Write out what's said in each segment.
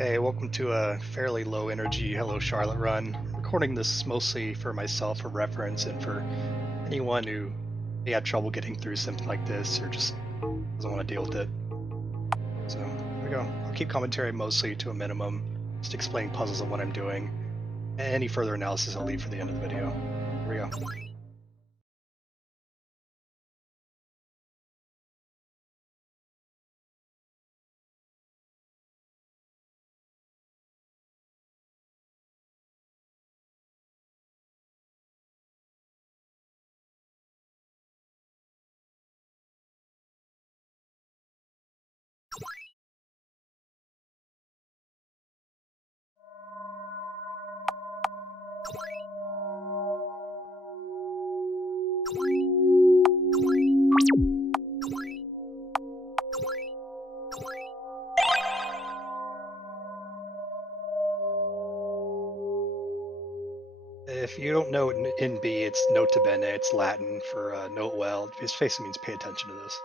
Hey, welcome to a fairly low energy Hello Charlotte run. Recording this mostly for myself for reference and for anyone who may have trouble getting through something like this or just doesn't want to deal with it. So, here we go. I'll keep commentary mostly to a minimum, just explaining puzzles and what I'm doing. Any further analysis I'll leave for the end of the video. Here we go. If you don't know in B, it's nota bene, it's Latin for note well. It basically means pay attention to this.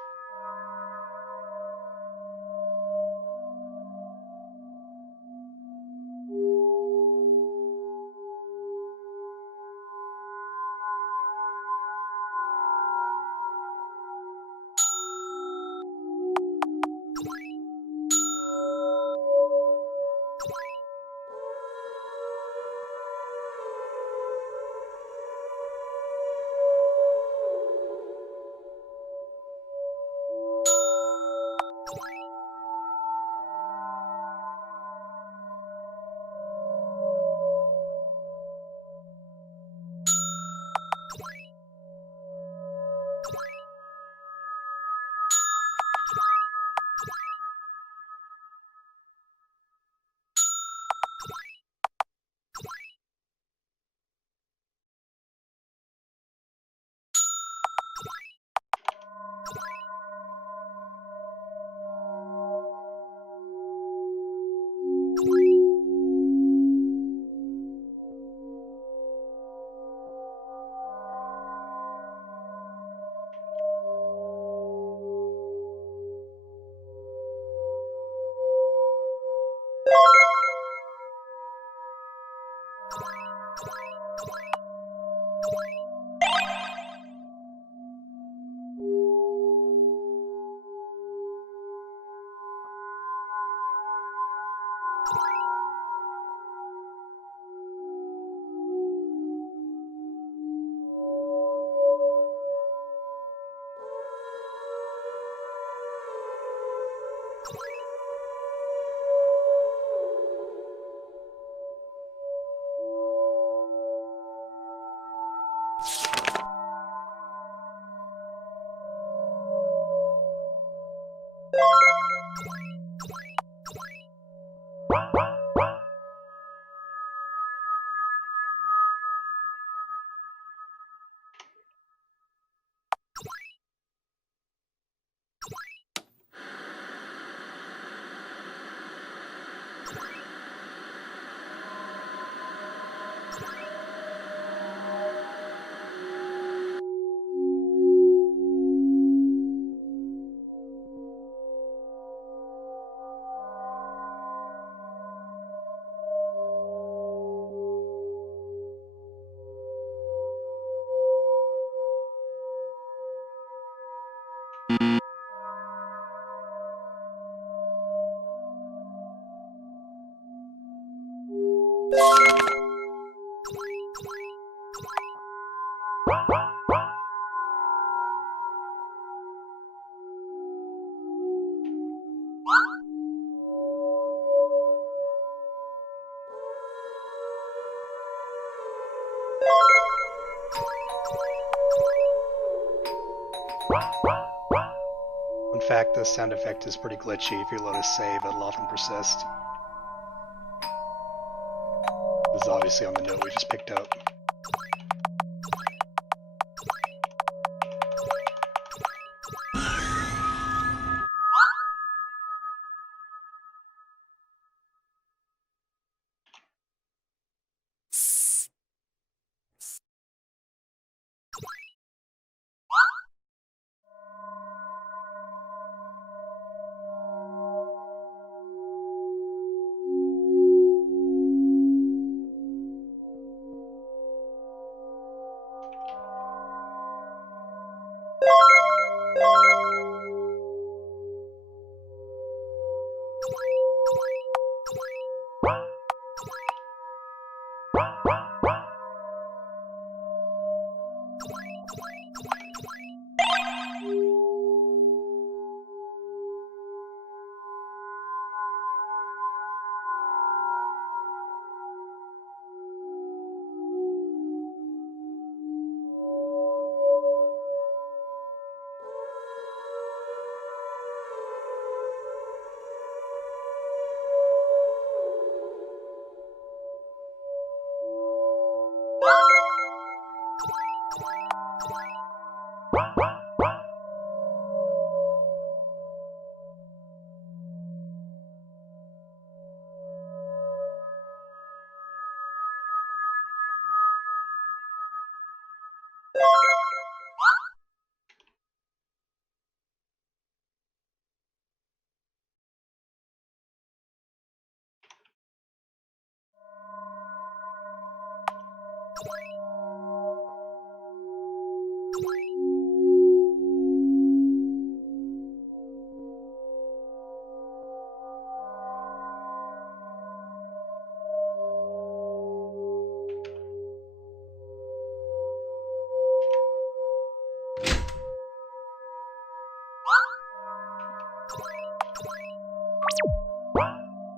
In fact, the sound effect is pretty glitchy. If you load a save, it'll often persist. This is obviously on the note we just picked up.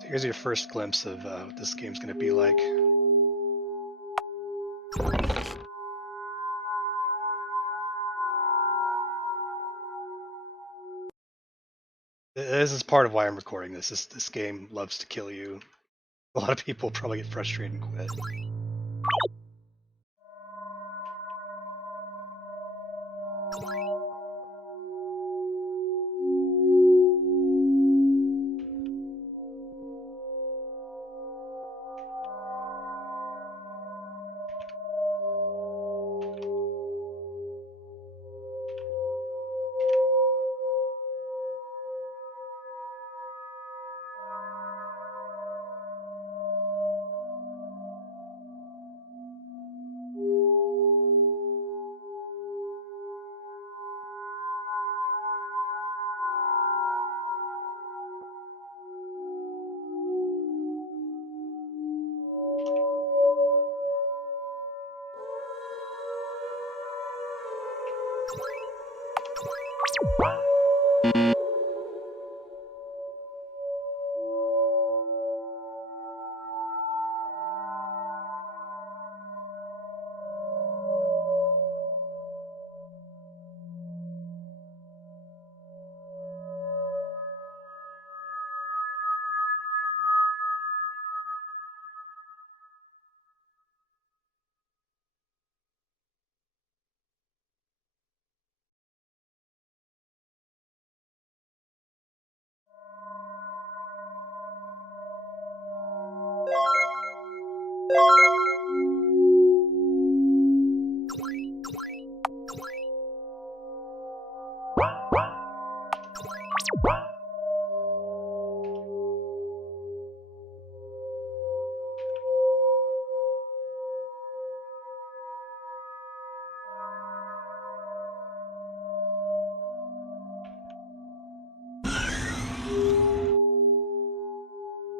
Here's your first glimpse of what this game's going to be like. This is part of why I'm recording this. This game loves to kill you. A lot of people probably get frustrated and quit.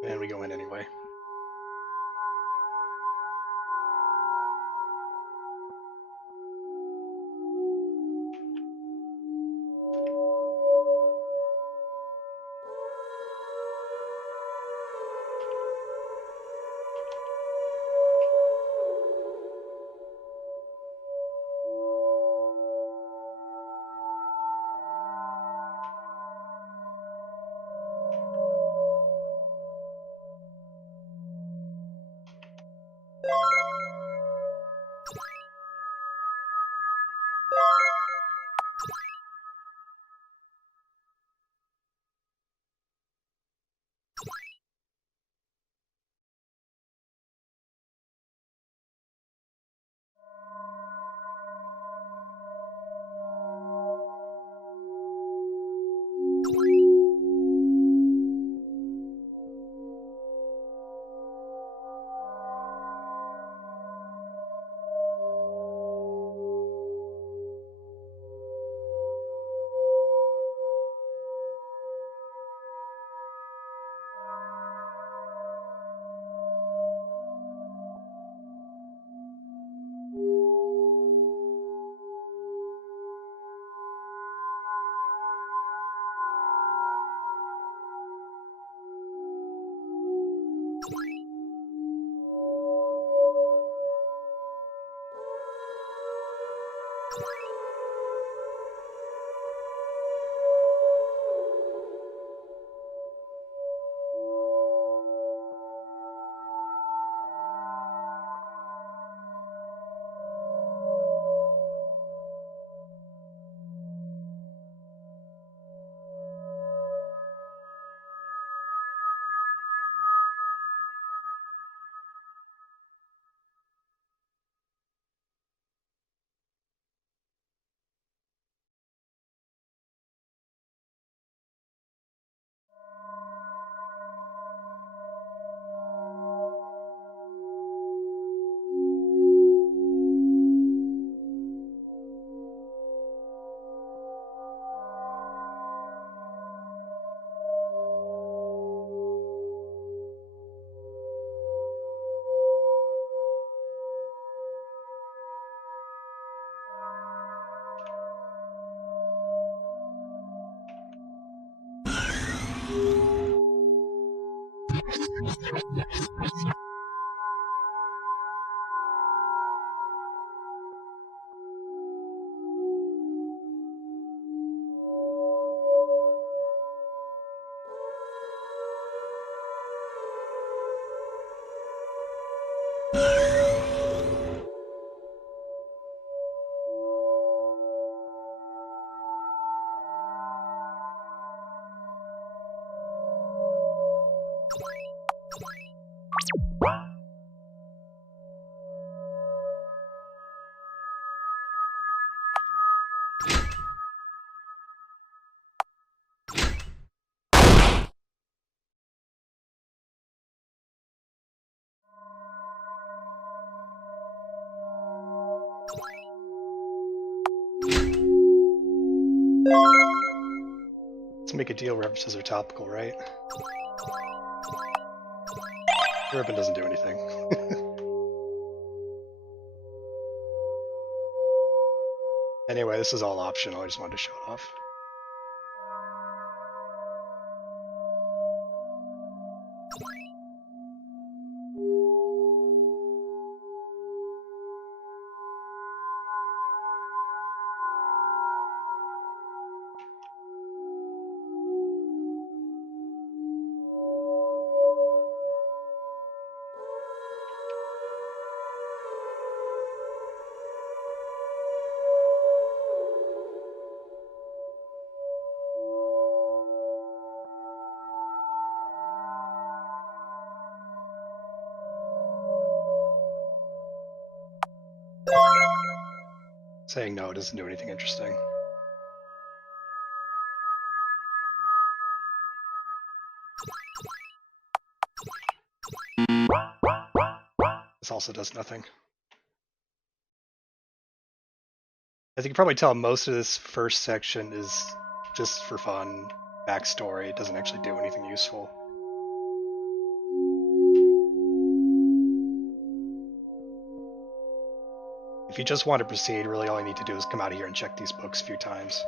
And we go in anyway. Let's make a deal. References are topical, right? Urban doesn't do anything. Anyway, this is all optional. I just wanted to show it off. Saying no doesn't do anything interesting. This also does nothing. As you can probably tell, most of this first section is just for fun, backstory. It doesn't actually do anything useful. If you just want to proceed, really all you need to do is come out of here and check these books a few times.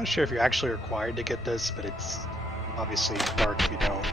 not sure if you're actually required to get this, but it's obviously dark if you don't.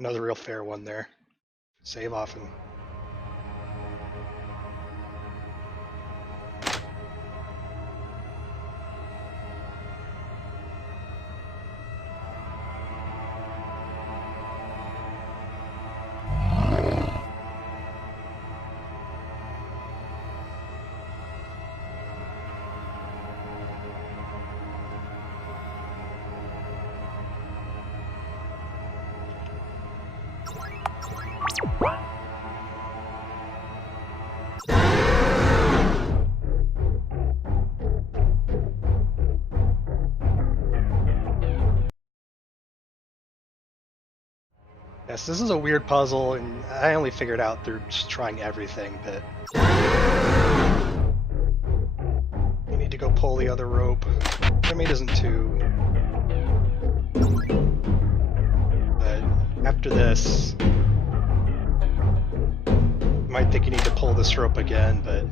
Another real fair one there. Save often. Yes, this is a weird puzzle, and I only figured out through just trying everything, but you need to go pull the other rope. Remy isn't too. But after this, you might think you need to pull this rope again, but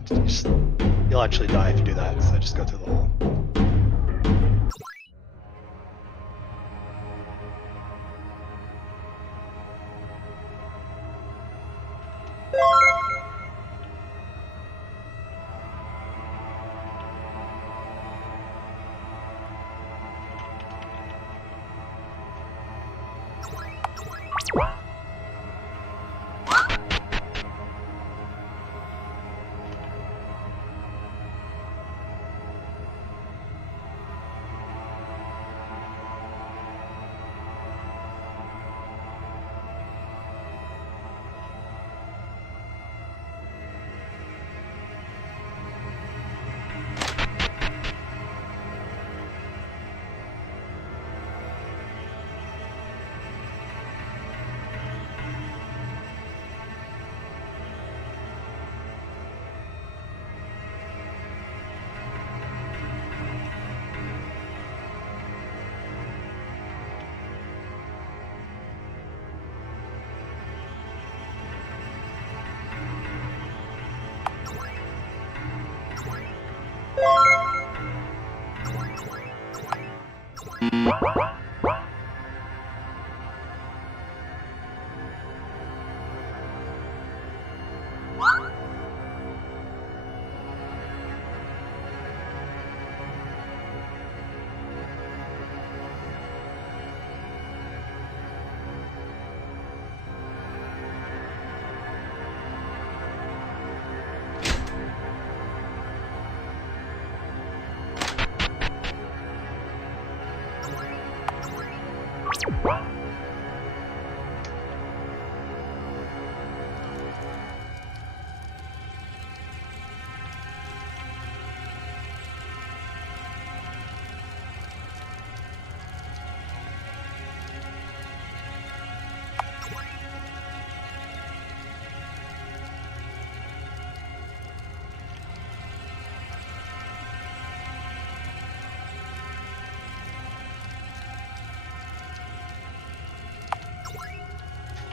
you'll actually die if you do that, so just go through the hole.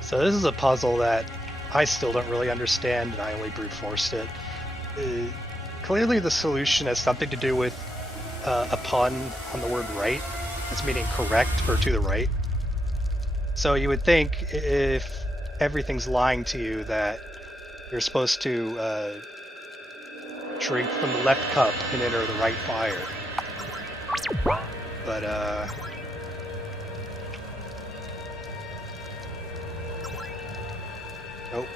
So this is a puzzle that I still don't really understand, and I only brute forced it. Clearly the solution has something to do with a pun on the word right. It's meaning correct or to the right. So you would think if everything's lying to you that you're supposed to drink from the left cup and enter the right fire. But nope.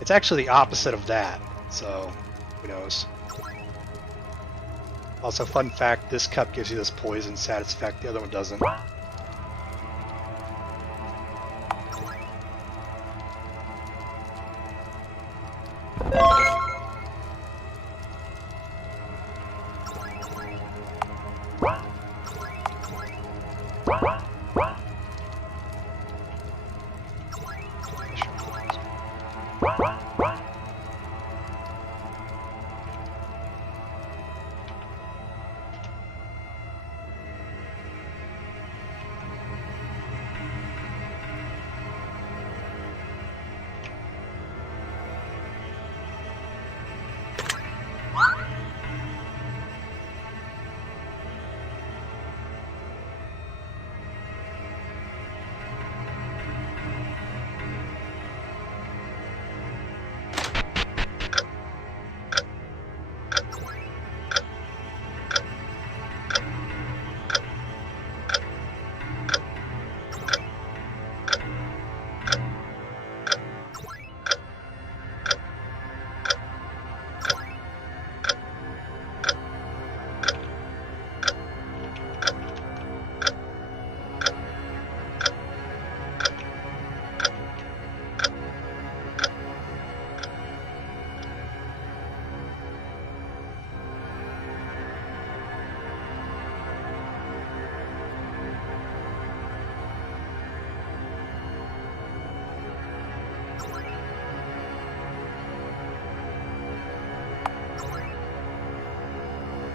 It's actually the opposite of that, so who knows. Also, fun fact, this cup gives you this poison status effect, the other one doesn't.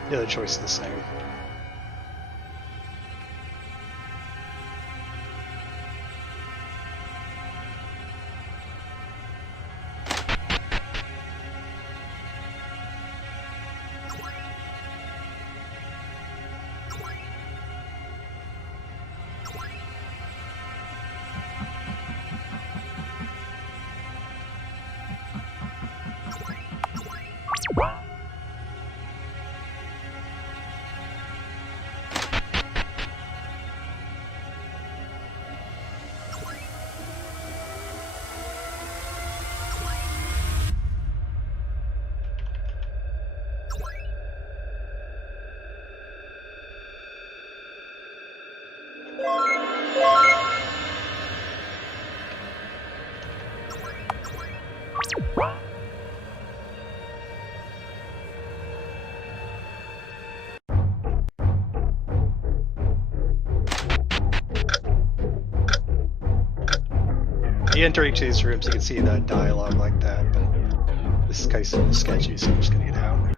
The other choice is the same. You enter each of these rooms, you can see the dialogue like that, but this is kind of sketchy, so I'm just gonna get out.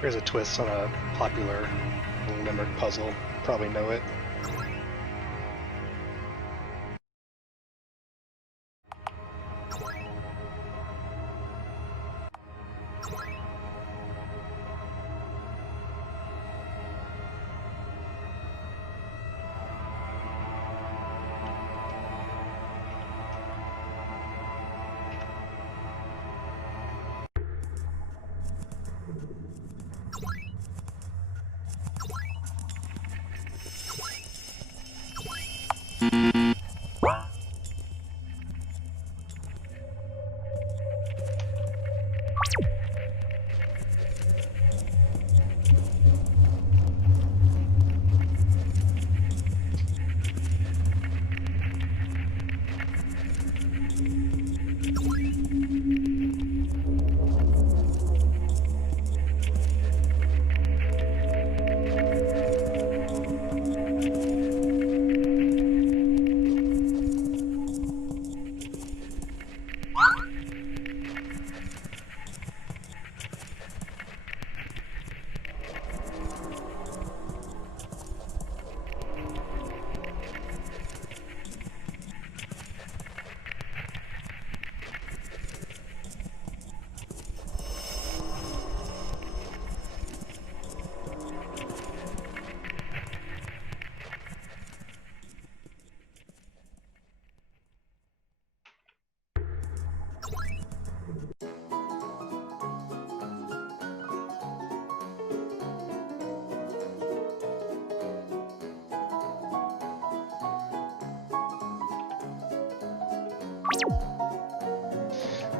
Here's a twist on a popular limerick puzzle. Probably know it.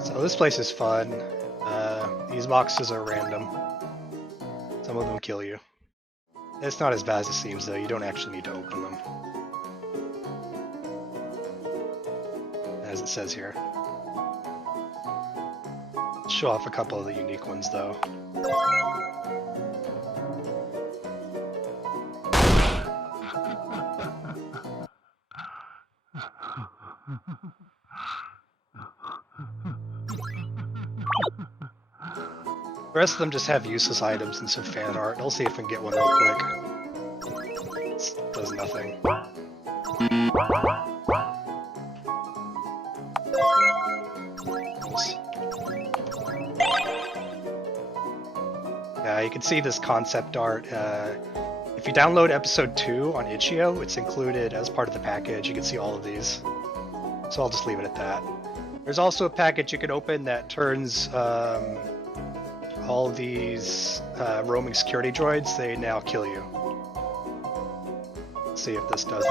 So this place is fun. These boxes are random. Some of them kill you. It's not as bad as it seems though, you don't actually need to open them. As it says here. Show off a couple of the unique ones though. The rest of them just have useless items and some fan art. I'll see if I can get one real quick. It does nothing. Yeah, you can see this concept art. If you download episode 2 on Itch.io, it's included as part of the package. You can see all of these. So I'll just leave it at that. There's also a package you can open that turns all these roaming security droids, they now kill you. Let's see if this does that.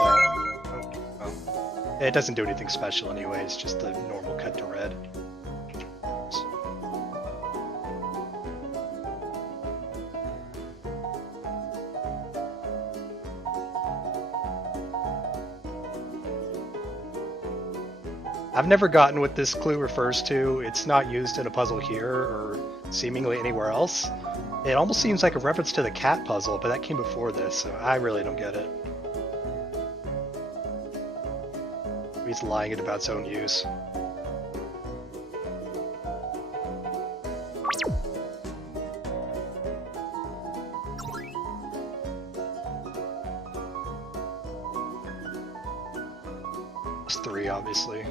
Oh. It doesn't do anything special anyway, it's just the normal cut to red. I've never gotten what this clue refers to. It's not used in a puzzle here or seemingly anywhere else. It almost seems like a reference to the cat puzzle, but that came before this, so I really don't get it. He's lying it about its own use. It's 3, obviously.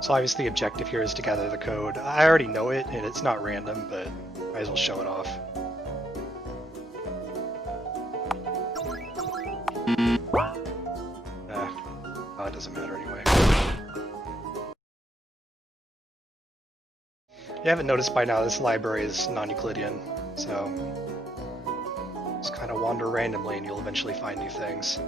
So obviously the objective here is to gather the code. I already know it, and it's not random, but might as well show it off. Oh, it doesn't matter anyway. You haven't noticed by now, this library is non-Euclidean, so just kind of wander randomly and you'll eventually find new things.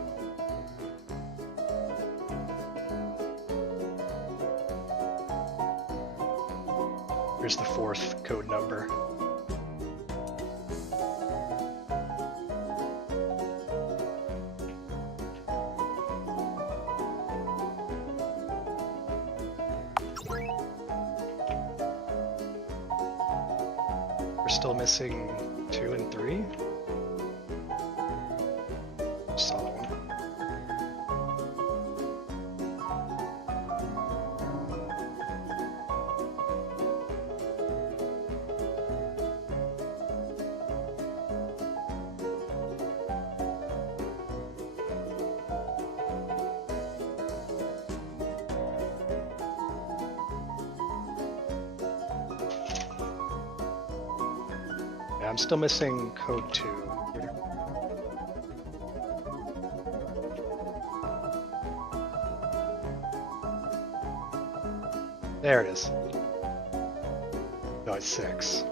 Here's the 4th code number. We're still missing 2 and 3. Saw one. I'm still missing code 2. There it is. No, it's 6.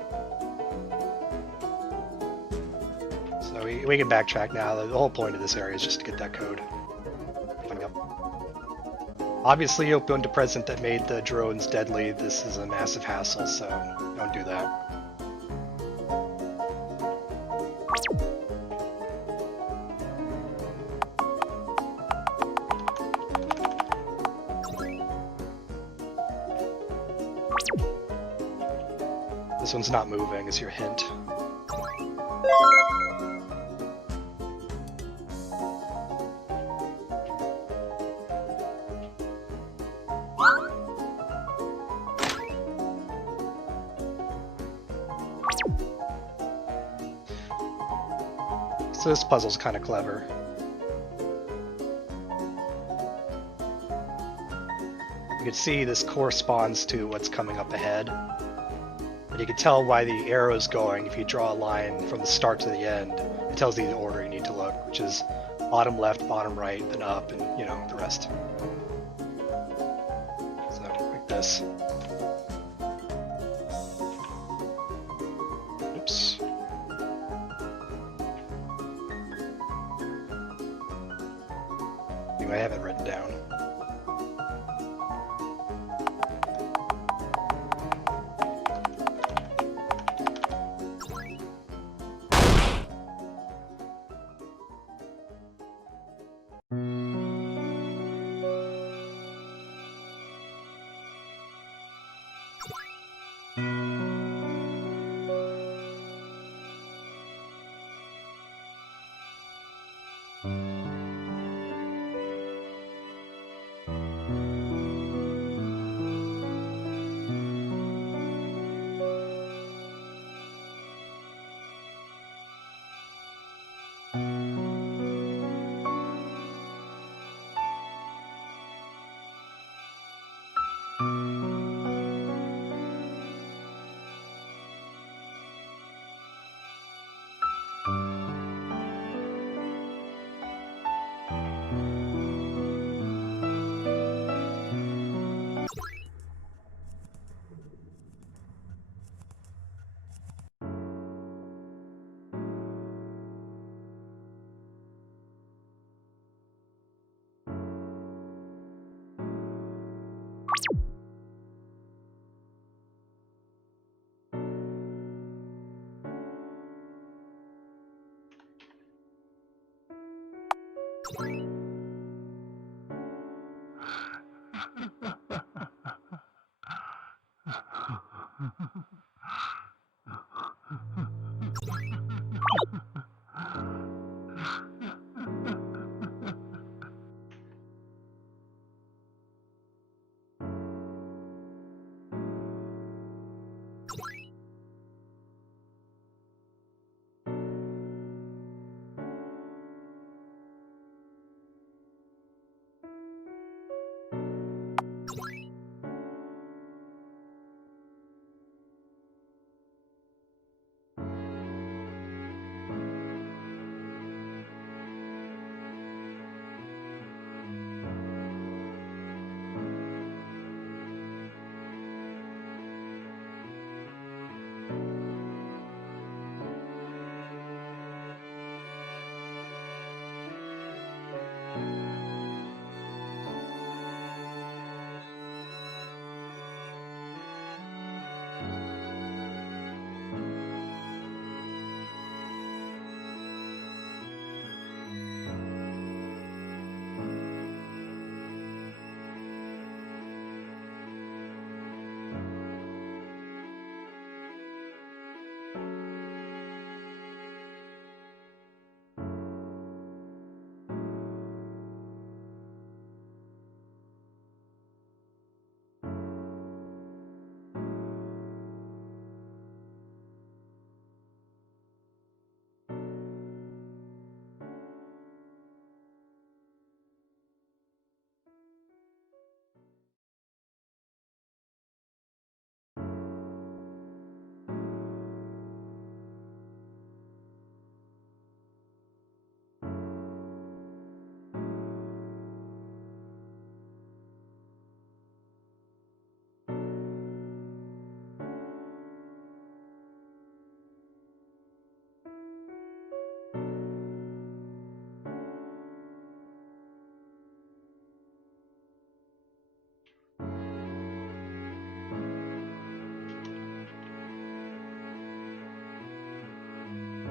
So we can backtrack now. The whole point of this area is just to get that code. Coming up. Obviously, open to present that made the drones deadly. This is a massive hassle, so don't do that. This one's not moving, is your hint. So this puzzle's kind of clever. You can see this corresponds to what's coming up ahead. And you can tell why the arrow's going. If you draw a line from the start to the end, it tells you the order you need to look, which is bottom left, bottom right, then up, and you know, the rest. So, like this. Oops. Anyway, I have it written down.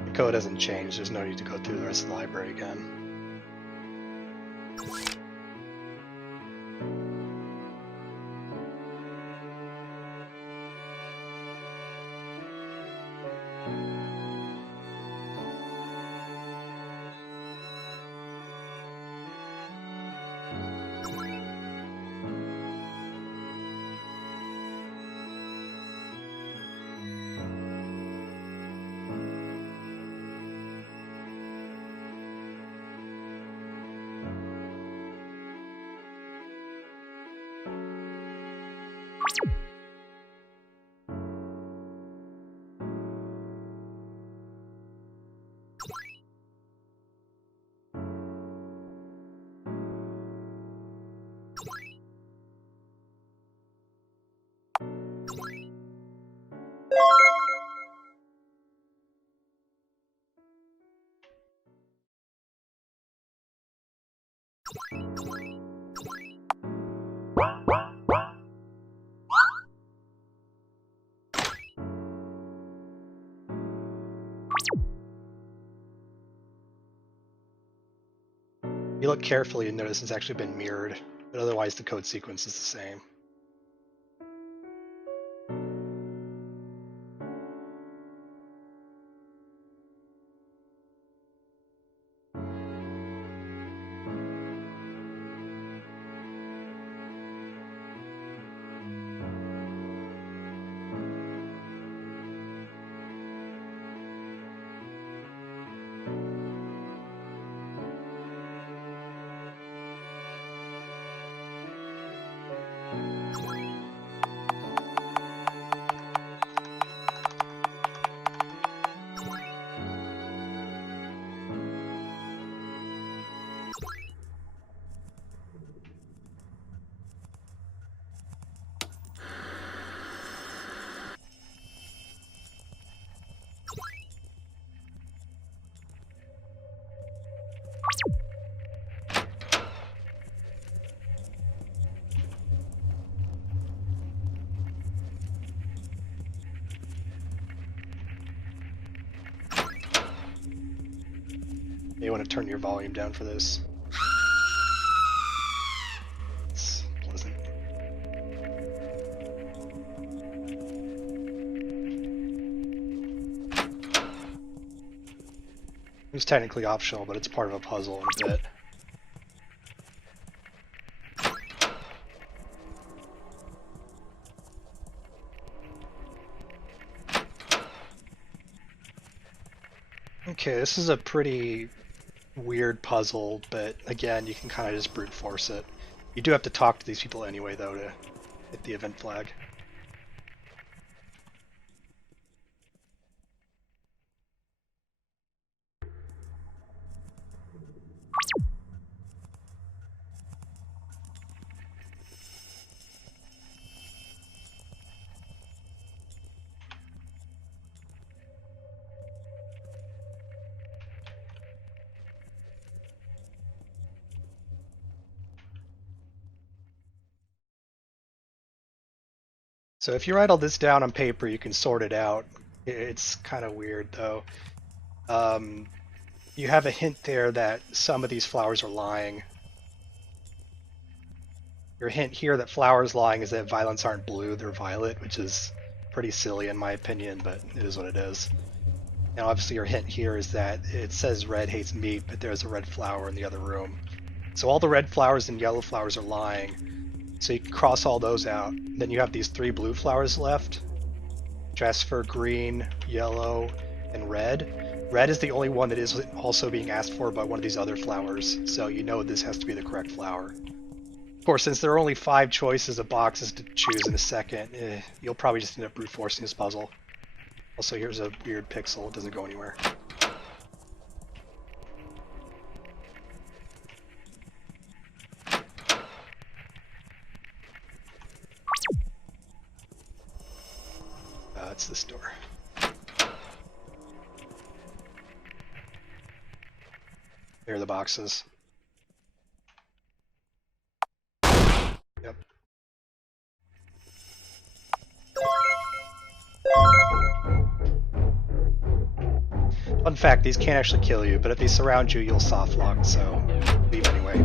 The code hasn't changed, there's no need to go through the rest of the library again. If you look carefully, you notice it's actually been mirrored, but otherwise the code sequence is the same. You want to turn your volume down for this. It's pleasant. It's technically optional, but it's part of a puzzle in a bit. Okay, this is a pretty weird puzzle, but again, you can kind of just brute force it. You do have to talk to these people anyway, though, to hit the event flag. So if you write all this down on paper, you can sort it out. It's kind of weird, though. You have a hint there that some of these flowers are lying. Your hint here that flowers lying is that violets aren't blue, they're violet, which is pretty silly in my opinion, but it is what it is. And obviously your hint here is that it says red hates meat, but there's a red flower in the other room. So all the red flowers and yellow flowers are lying. So you can cross all those out. Then you have these 3 blue flowers left. Jasper, green, yellow, and red. Red is the only one that is also being asked for by one of these other flowers, so you know this has to be the correct flower. Of course, since there are only 5 choices of boxes to choose in a second, you'll probably just end up brute forcing this puzzle. Also, here's a weird pixel, it doesn't go anywhere. It's this door. There are the boxes. Yep. Fun fact, these can't actually kill you, but if they surround you, you'll soft lock, so leave anyway.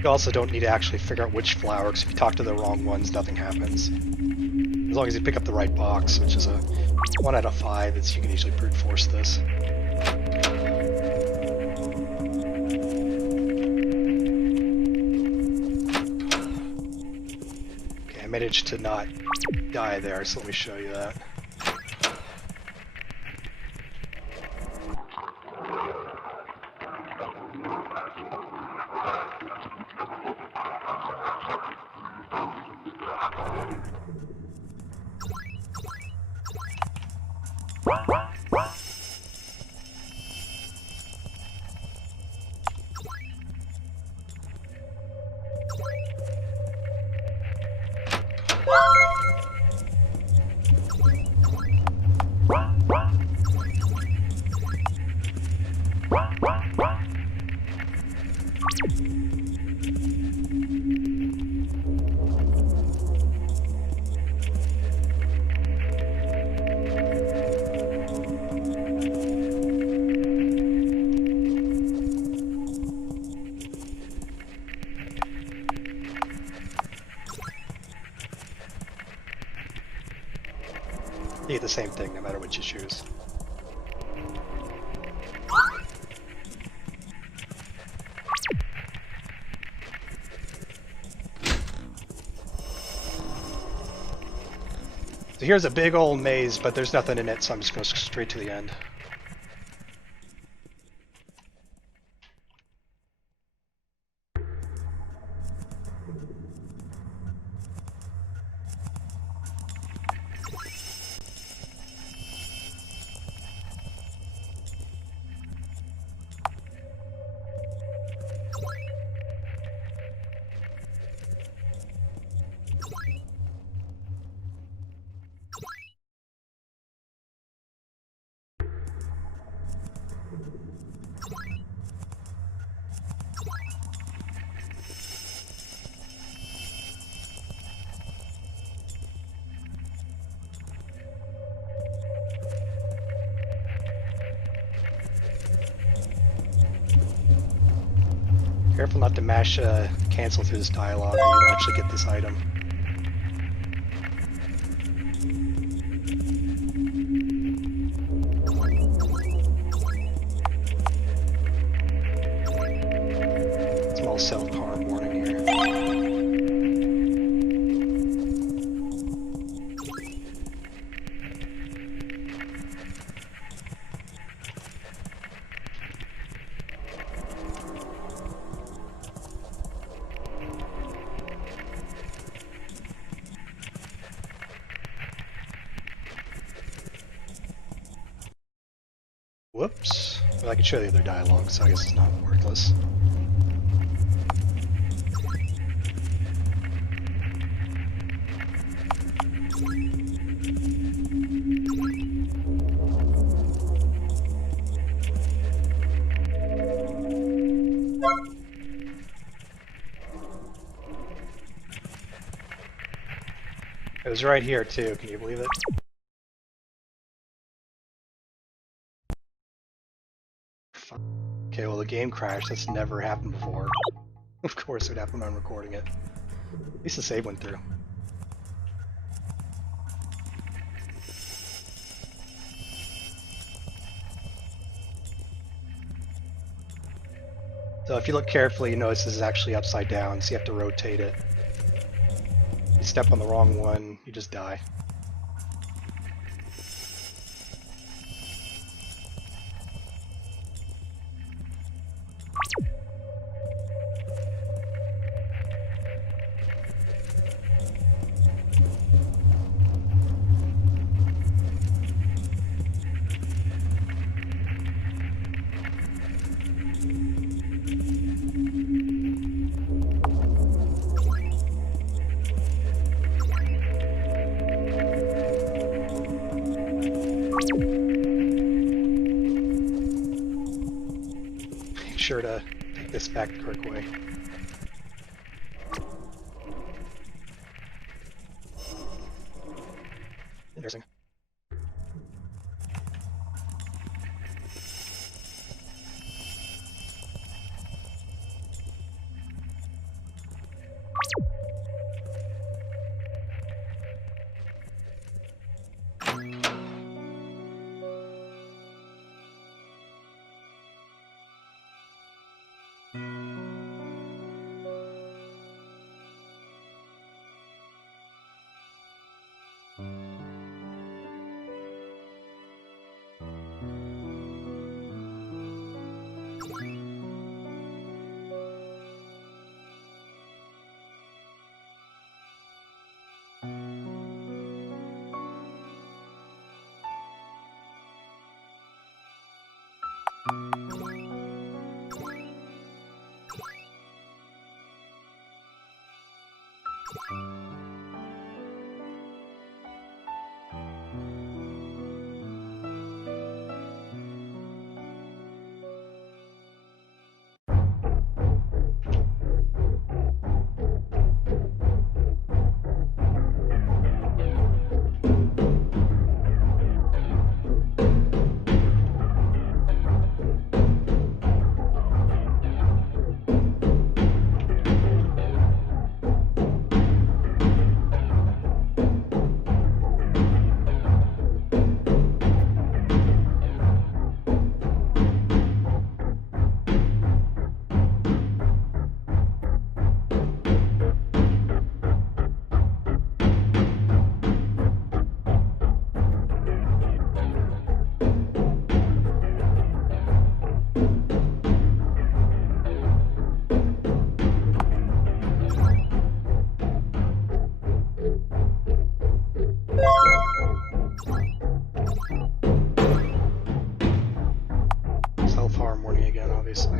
You also don't need to actually figure out which flower, because if you talk to the wrong ones, nothing happens. As long as you pick up the right box, which is a 1 out of 5, you can easily brute force this. Okay, I managed to not die there, so let me show you that. You get the same thing no matter what you choose. So here's a big old maze, but there's nothing in it, so I'm just going straight to the end. Careful not to mash cancel through this dialogue, or you won't actually get this item. Small self-harm warning here. Whoops. Well, I can show the other dialogue, so I guess it's not worthless. It was right here too, can you believe it? Okay, well the game crashed. That's never happened before. Of course it would happen when I'm recording it. At least the save went through. So if you look carefully, you notice this is actually upside down, so you have to rotate it. If you step on the wrong one, you just die. sure to take this back the correct way. Interesting. Self-harm warning again, obviously.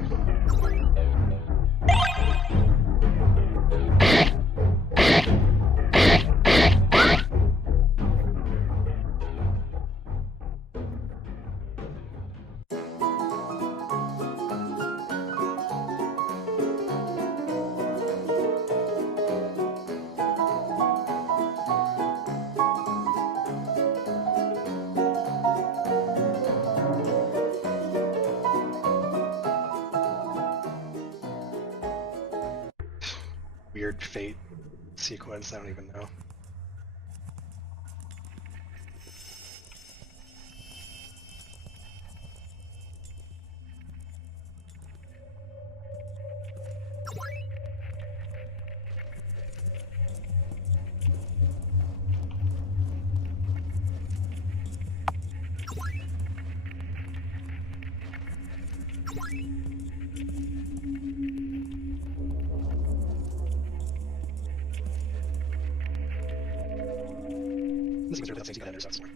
Weird fate sequence, I don't even know. This seems really got enders, that's one.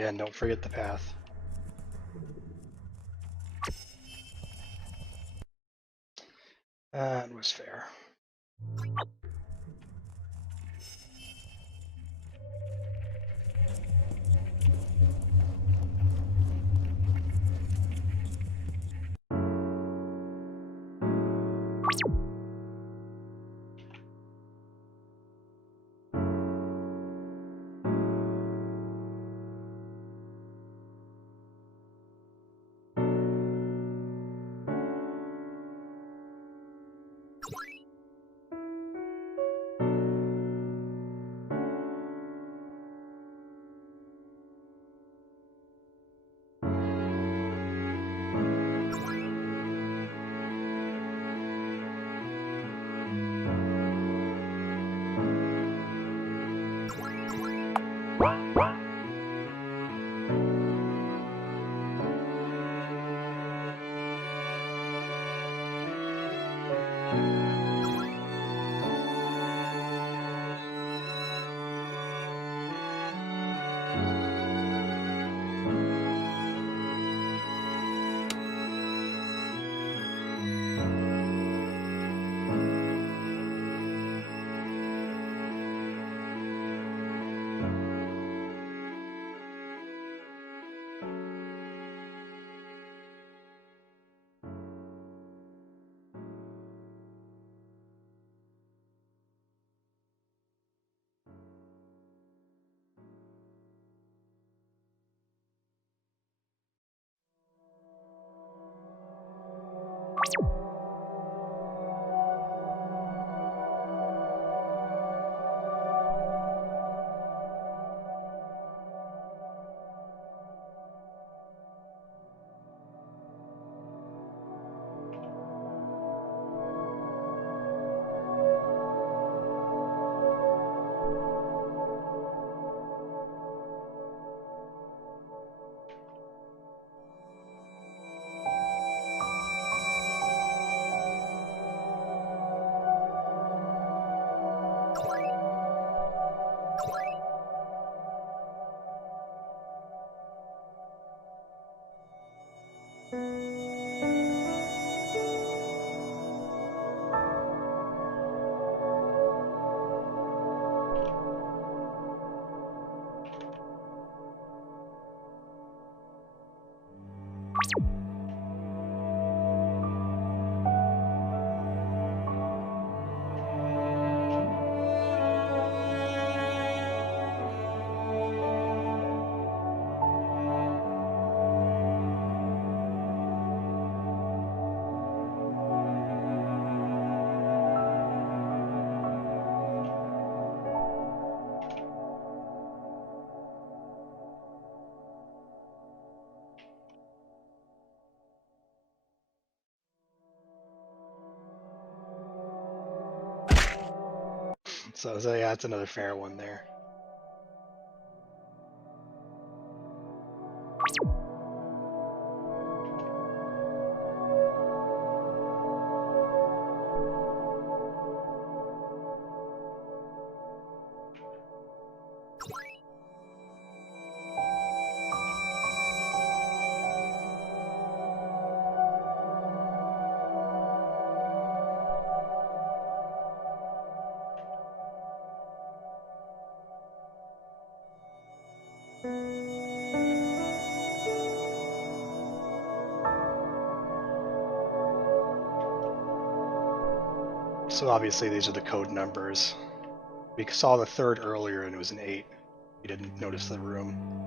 Yeah, and don't forget the path. That was fair. So yeah, it's another fair one there. So obviously these are the code numbers. We saw the third earlier and it was an 8. We didn't notice the room.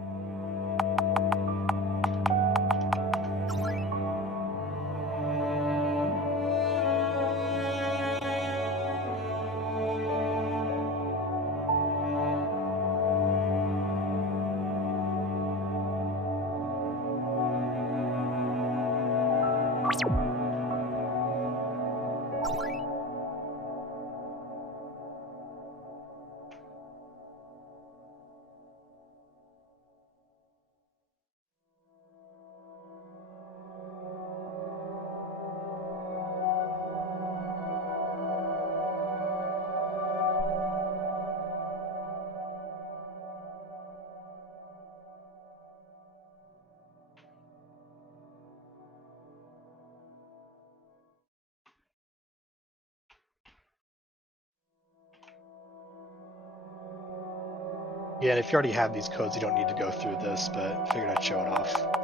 Yeah, and if you already have these codes, you don't need to go through this, but figured I'd show it off.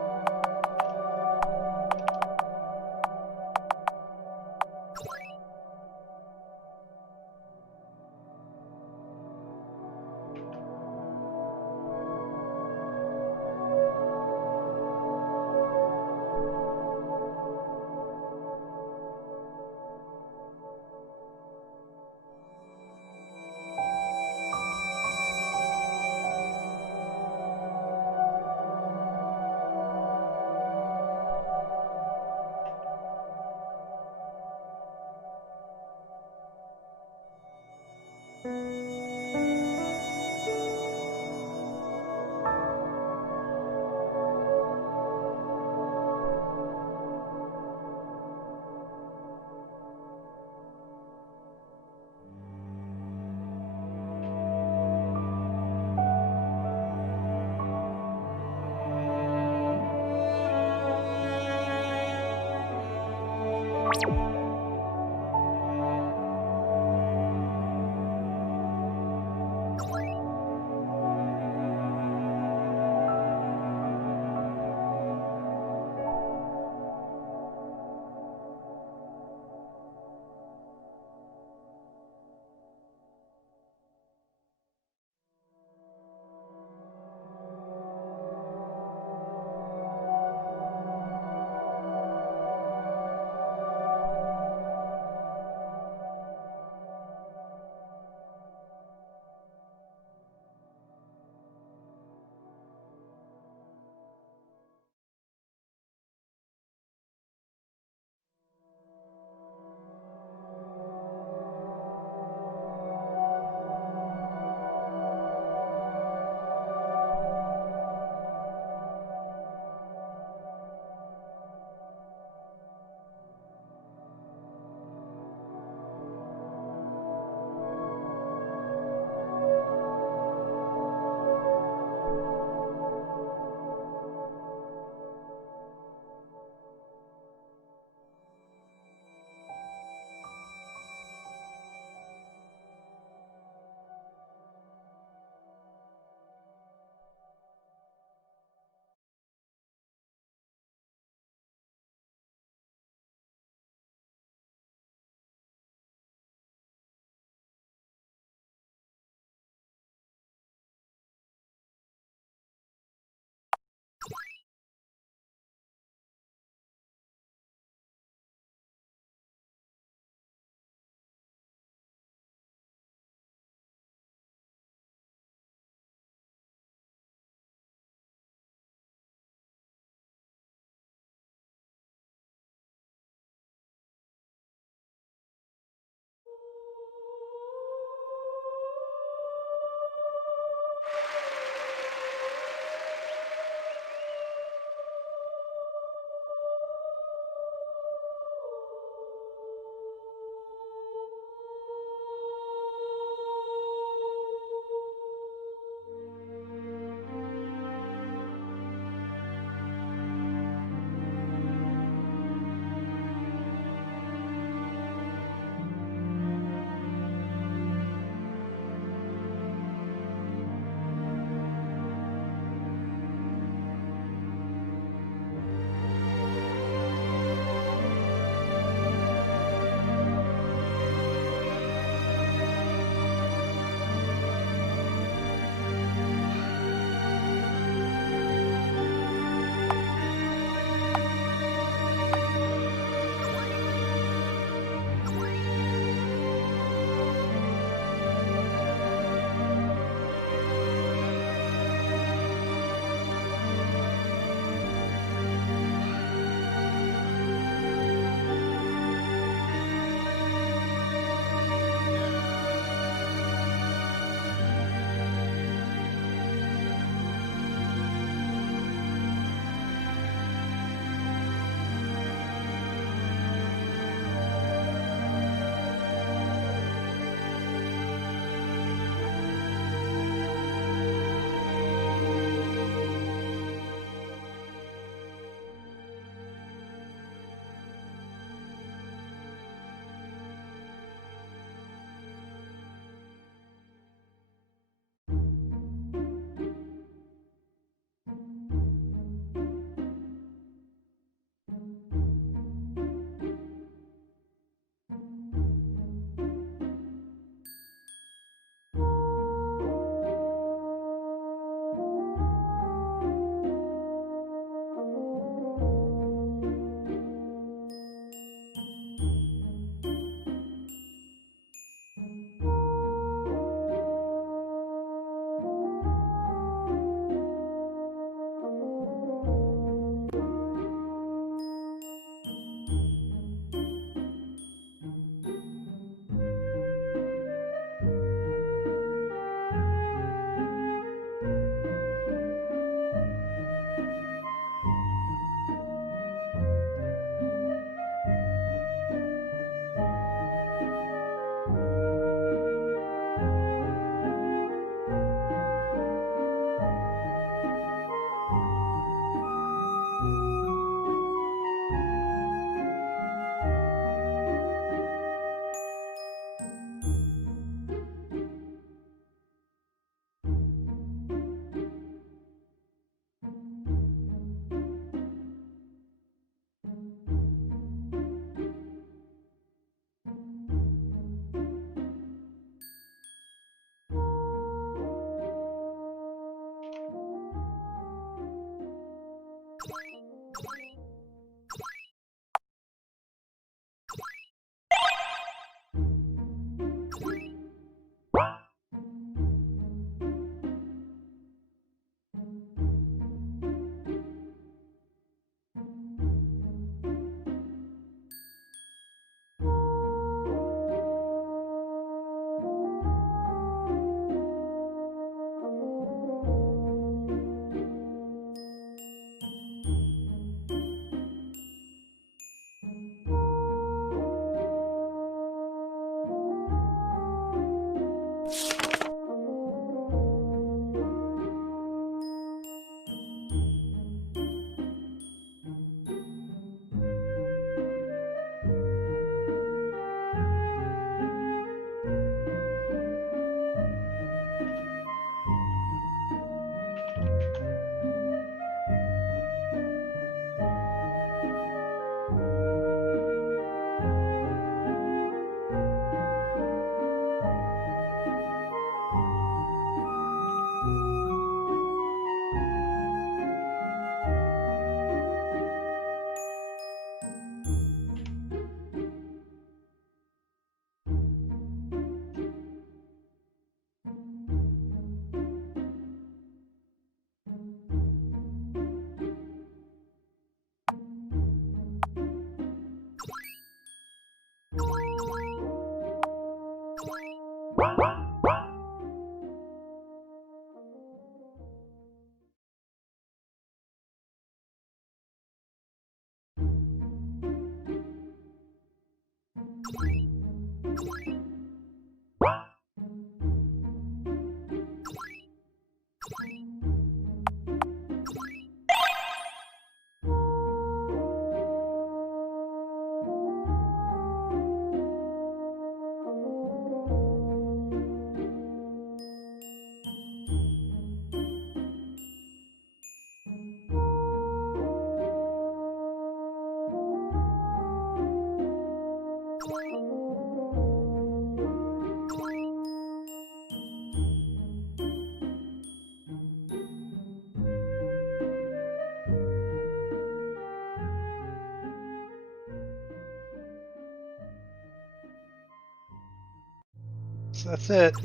So that's it.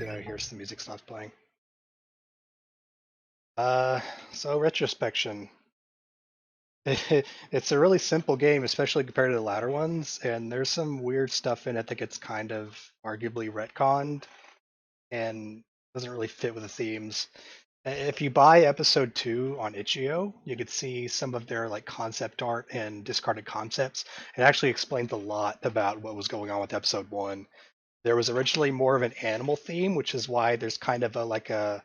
Yeah, here's the music stops playing. So retrospection. It's a really simple game, especially compared to the latter ones, and there's some weird stuff in it that gets kind of arguably retconned and doesn't really fit with the themes. If you buy episode 2 on itch.io, you could see some of their like concept art and discarded concepts. It actually explains a lot about what was going on with episode 1. There was originally more of an animal theme, which is why there's kind of a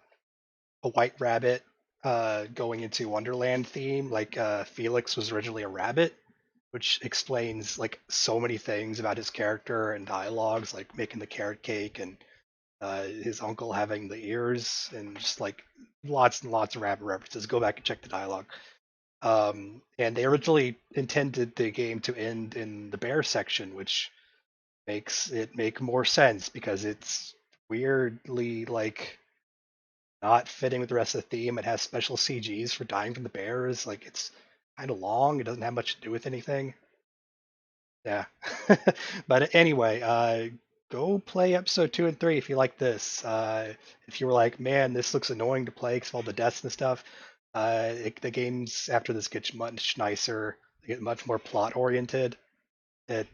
white rabbit going into Wonderland theme. Like Felix was originally a rabbit, which explains like so many things about his character and dialogues, like making the carrot cake and his uncle having the ears, and just like lots and lots of rabbit references. Go back and check the dialogue. And they originally intended the game to end in the bear section, which makes it make more sense because it's weirdly like not fitting with the rest of the theme. It has special CGs for dying from the bears. Like it's kind of long. It doesn't have much to do with anything. Yeah. But anyway, go play episode 2 and 3 if you like this. If you were like, man, this looks annoying to play because of all the deaths and stuff, the games after this get much nicer. They get much more plot oriented. It,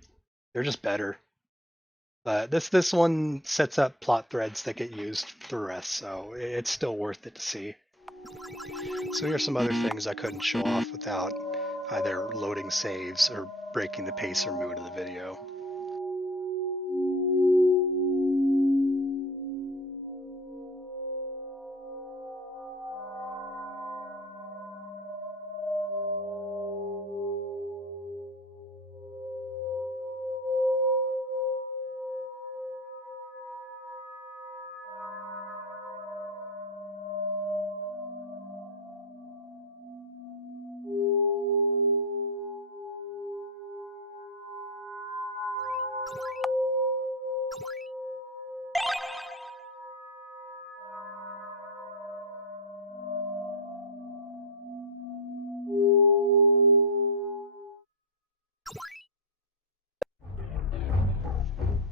they're just better. But this one sets up plot threads that get used for the rest, so it's still worth it to see. So here's some other things I couldn't show off without either loading saves or breaking the pace or mood of the video.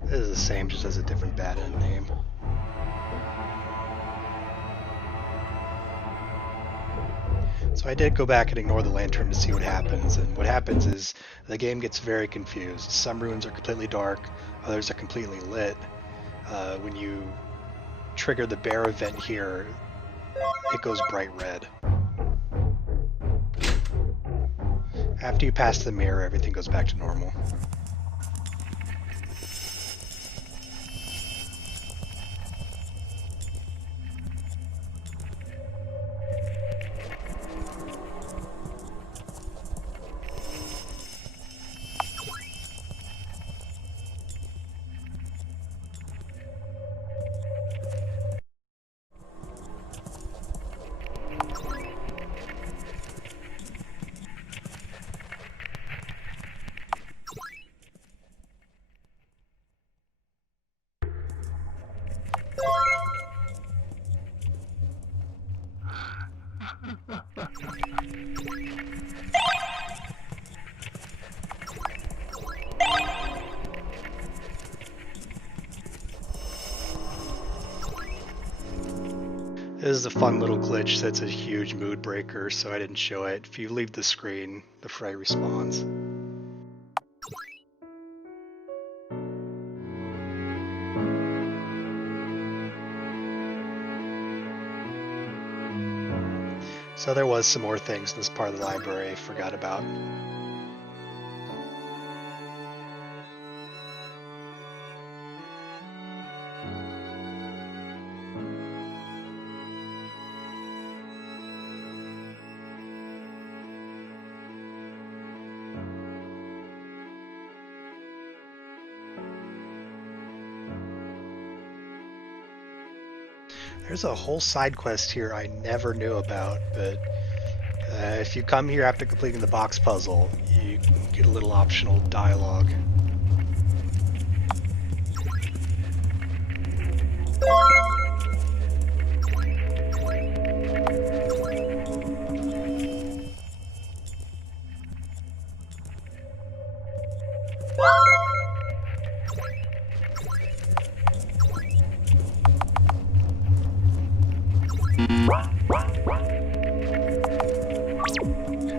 This is the same, just has a different bad end name. So I did go back and ignore the lantern to see what happens, and what happens is the game gets very confused. Some rooms are completely dark, others are completely lit. When you trigger the bear event here, it goes bright red. After you pass the mirror, everything goes back to normal. This is a fun little glitch that's a huge mood breaker, so I didn't show it. If you leave the screen, the fray respawns. So there was some more things in this part of the library I forgot about. There's a whole side quest here I never knew about, but if you come here after completing the box puzzle, you get a little optional dialogue.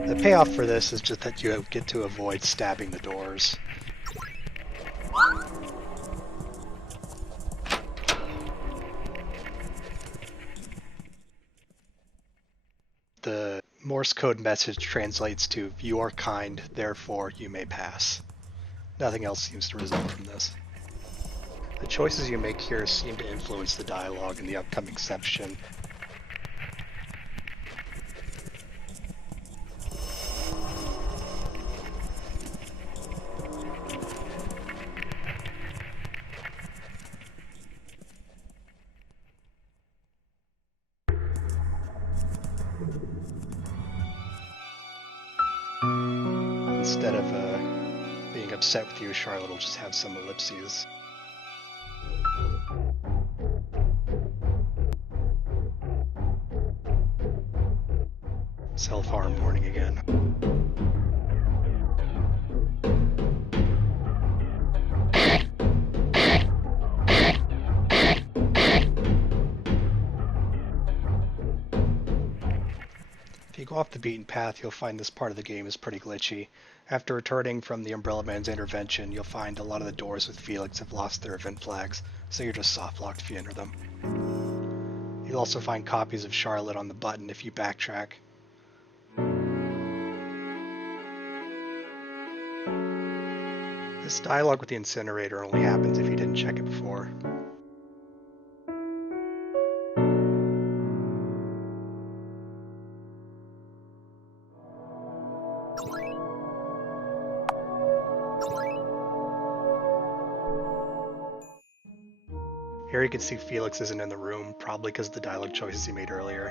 The payoff for this is just that you get to avoid stabbing the doors. The Morse code message translates to, "You are kind, therefore you may pass." Nothing else seems to result from this. The choices you make here seem to influence the dialogue in the upcoming section. Instead of being upset with you, Charlotte will just have some ellipses. Self-harm warning again. If you go off the beaten path, you'll find this part of the game is pretty glitchy. After returning from the Umbrella Man's intervention, you'll find a lot of the doors with Felix have lost their event flags, so you're just soft-locked if you enter them. You'll also find copies of Charlotte on the button if you backtrack. This dialogue with the incinerator only happens if you didn't check it before. Here you can see Felix isn't in the room, probably because of the dialogue choices he made earlier.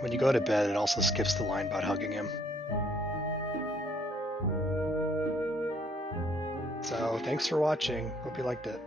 When you go to bed, it also skips the line about hugging him. So, thanks for watching. Hope you liked it.